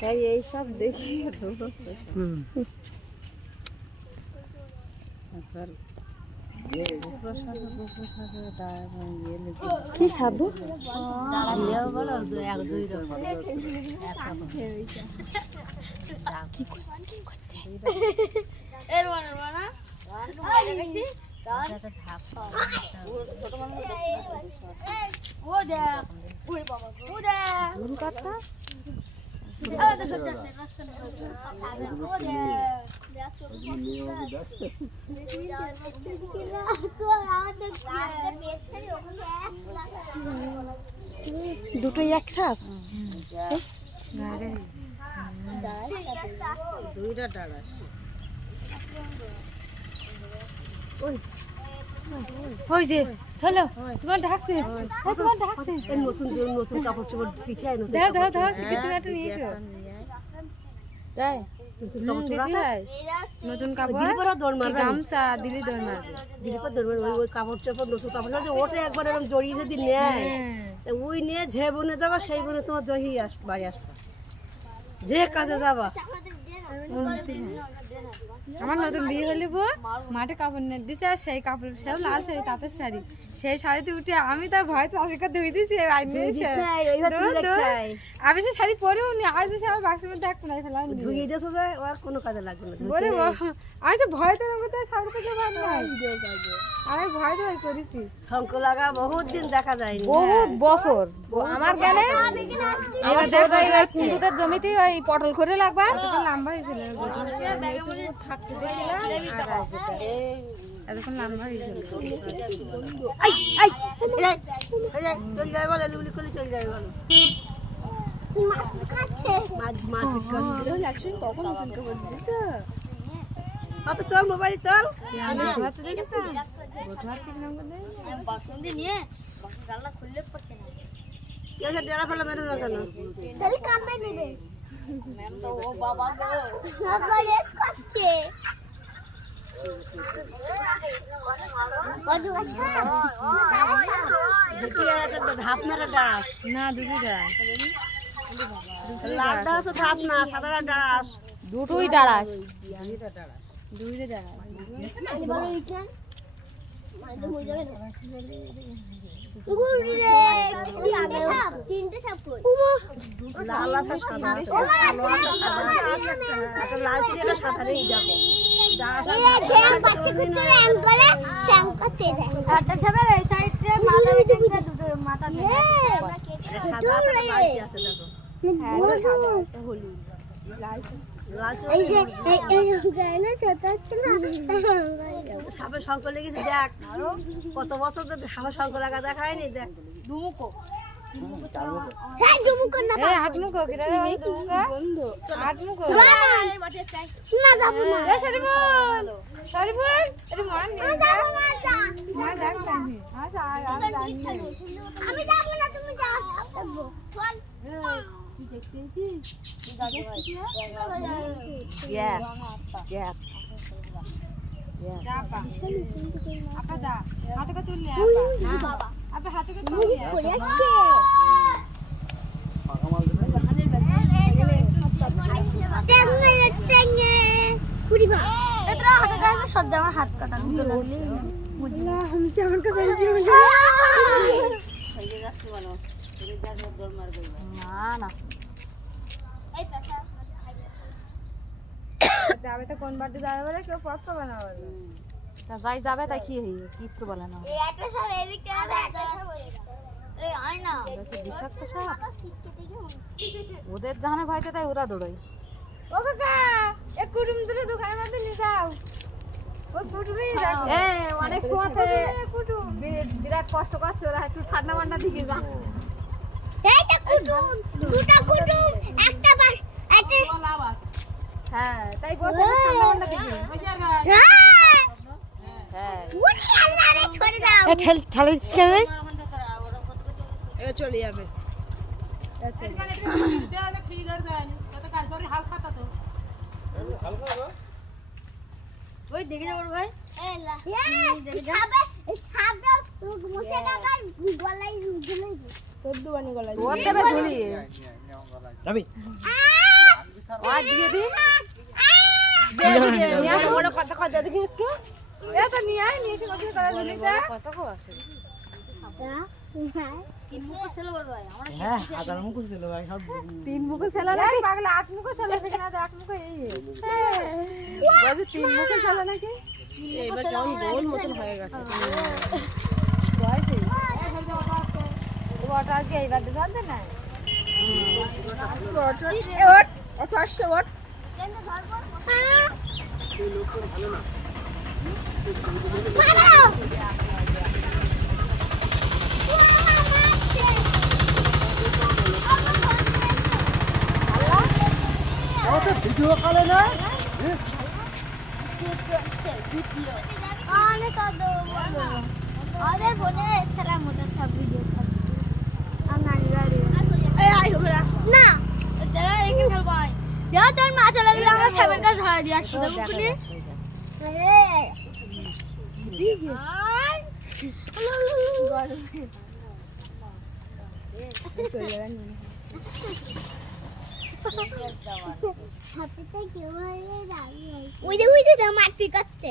তাই এই সব দেখি কি খাবো দুটোই একসাথ দুইটা ডাড়া ওই যে চলো তোমার ঢাকছে তোমার ঢাকছে নতুন নতুন কাপড় চোপড় পিছিয়ে দাও দাও দাও শিখে একটা নিয়ে এসো তাই নতুন কাপড় গামছা দিলি দৌড় মারবে দিলি পর দৌড় মারবে ওই কাপড় চোপড় নতুন কাপড় না ওটা একবার এরকম জড়িয়ে যদি নেয় ওই নিয়ে যে বনে যাবা সেই বনে তোমার জহি বাড়ি আসবা যে কাজে যাবা আমার নতুন বিয়ে হলে বউ মাঠে কাপড় নিয়ে দিছে আর সেই কাপড় সব লাল শাড়ি তাঁতের শাড়ি সেই শাড়িতে উঠে আমি তার ভয় তাদেরকে ধুই দিছি আমি সে শাড়ি পরেও নি আজ এসে আমার বাক্সের মধ্যে এক কোনায় ফেলাম ধুয়ে দিয়েছো যে আর কোনো কাজে লাগবে না বলে আমি সে ভয় তো আমাকে শাড়ি থেকে আমি ভয় তো করেছি শঙ্খ লাগা বহুত দিন দেখা যায়নি বহুত বছর আমার গেলে কুন্দুকের জমিতে ওই পটল করে লাগবা লম্বা হয়েছিল থাকতে দেখিলাম এতক্ষণ লম্বা হয়েছিল চল যায় বলে লুলি করে চল যায় বলো তোর মোবাইল তোর ডেরা ফেলা বেরো না কেন ধাপ মেরা ডাস না দুটো ডাস লাল ডাস ধাপ না সাদা ডাস দুটোই ডাড়াস দুইটা ডাস লাল আছে সাদা আছে লাল চিড়িটা সাদা নেই দেখো মাথা সাদা আছে দেখো সাপে শঙ্খ লেগেছে দেখ কত বছর তো সাপে শঙ্খ লাগা দেখায়নি দেখ হাত কাটা যাবে তো কোন বাড়িতে যাবে বলে কেউ প্রশ্ন বানাবে যাই যাবে তাই কি কিচ্ছু বলে না বিষাক্ত সাপ ওদের জানে ভয়তে তাই ওরা দৌড়াই ও কাকা এক কুটুম ধরে দোকানের মধ্যে নিয়ে যাও ও কুটুমই অনেক সময় বিরাট কষ্ট করছে ওরা একটু ঠান্ডা মান্ডা দিকে যা হ্যাঁ তাই বলছে ঠান্ডা মান্ডা দিকে চলে যাবে ওই দেখে যাবো ভাই তোর দেবে ঝুলি যাবি আর দিয়ে দি নিয়ে আসো ওটা কত কত দেখি একটু এটা নিয়ে আয় নিয়ে এসে কোথায় করা ঝুলিটা হ্যাঁ হাজার মুখ ছিল ভাই সব 3 মুখে ফেলা এই নাকি পাগলা 8 মুখো ছেলে সেখানে 8 মুখো এই বলছি 3 মুখে ফেলা নাকি এবার কেমন গোল মতন হয়ে গেছে ওটা আজকে এইবার দিতে পারবে না ওট আসছে ওট ভিডিও কলে না আমাদের ফোনে এছাড়া মোটা সব ভিডিও না যারা এখানে খেলবো যারা তোর মা চলে গেলে আমরা সাবের কাছে ধরা দিয়ে আসবো দেখো কুনি ওই যে মারপিট করছে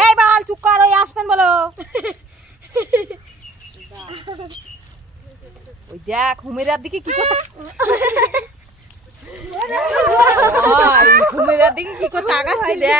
এই বাল চুপ কর ওই আসবেন বলো ওই দেখ হুমেরার দিকে কি করতে হুমেরার দিকে কি করতে তাকাচ্ছি দেখ